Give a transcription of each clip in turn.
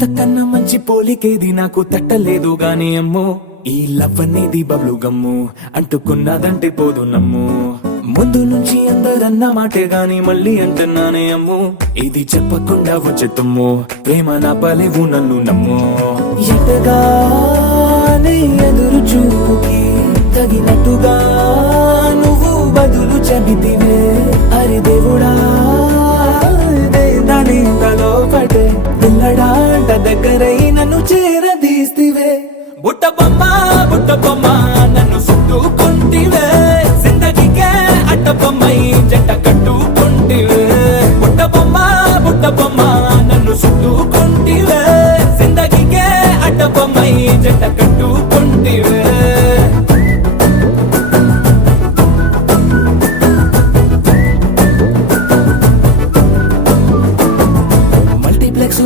ఇంతకన్నా మంచి పోలికేది నాకు తట్టలేదు గాని అమ్మో, ఈ లవ్ అనేది బబ్లు గమ్ము, అంటుకున్నదంటే పోదు నమ్ము. ముందు నుంచి అందరన్న మాటే గాని మళ్ళీ అంటున్నానే అమ్ము, ఇది చెప్పకుండా వచ్చేతుమ్ము, ప్రేమ నా పలేవు నన్ను నమ్ము. ఎటగానే ఎదురు చూపుకి తగినట్టుగా నువ్వు బదులు చెబితివే, అరే దేవుడా దాని తలో పడే పిల్లడాంట దగ్గరై నన్ను చేరదీస్తివే. బుట్ట బొమ్మ నన్ను చుట్టుకుంటివే, జిందగీకే అడ్డ బొమ్మై జంట కట్టుకుంటివే. బుట్ట బొమ్మ నన్ను చుట్టుకుంటివే, జిందగీకే అడ్డ బొమ్మై జంట కట్టుకుంటివే.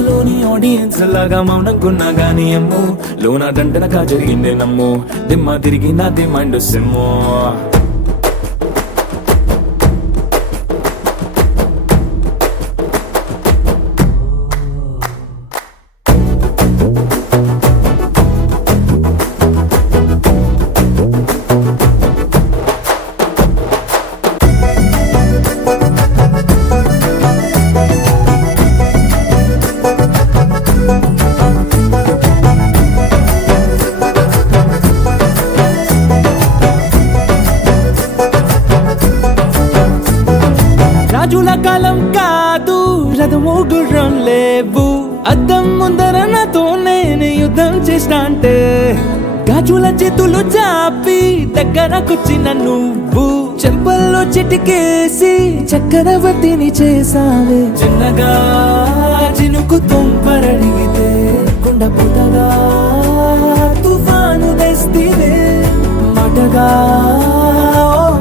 లోని ఆడియన్స్ లాగా మౌనంకున్నా గానీ అమ్ము, లోన దండనగా జరిగిందే నమ్ము, దిమ్మ తిరిగి నాది మైండ్ సిమ్ము. రాజుల కాలం కాదు, రథము గుర్రం లేవు, అద్దం ముందర నాతో నేను యుద్ధం చేస్తా అంటే, గాజుల చేతులు చాపి దగ్గరకొచ్చిన నువ్వు, చెంపల్లో చిటికేసి చక్రవర్తిని చేసావే. చిన్నగా చినుకు తుంపరడిగితే కుండ పుటగా తుఫాను తెస్తివే, మాటగా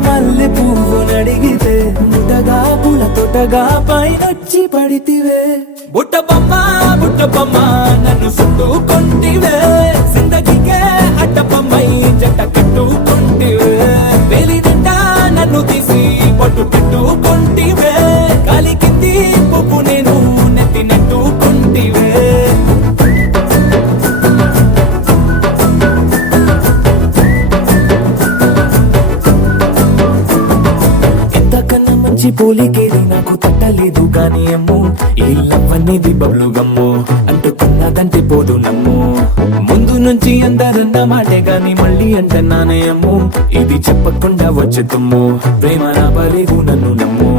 మల్లె పువ్వు నడిగితే ముటగా పుల తొటగా పైనొచ్చి పడితివే. బుట్ట బొమ్మ నన్ను చుట్టుకుంటివే, జిందగీకే అడ్డ బొమ్మై జంట కట్టుకుంటివే. వేలి నిండా నన్ను తీసి పట్టు పెట్టుకుంటివే, కాలి కింది పువ్వు నేను నెత్తి నెట్టుకుంటివే. పోలికేది నాకు తట్టలేదు గాని అమ్ము, ఈ లవ్ అనేది బబ్లు గమ్ము, అంటుకున్నదంటే పోదు నమ్ము. ముందు నుంచి అందరన్న మాటే గాని మళ్ళీ అంటున్నానే అమ్ము, ఇది చెప్పకుండా వచ్చేతుమ్ము, ప్రేమ నా పలేవు నన్ను నమ్ము.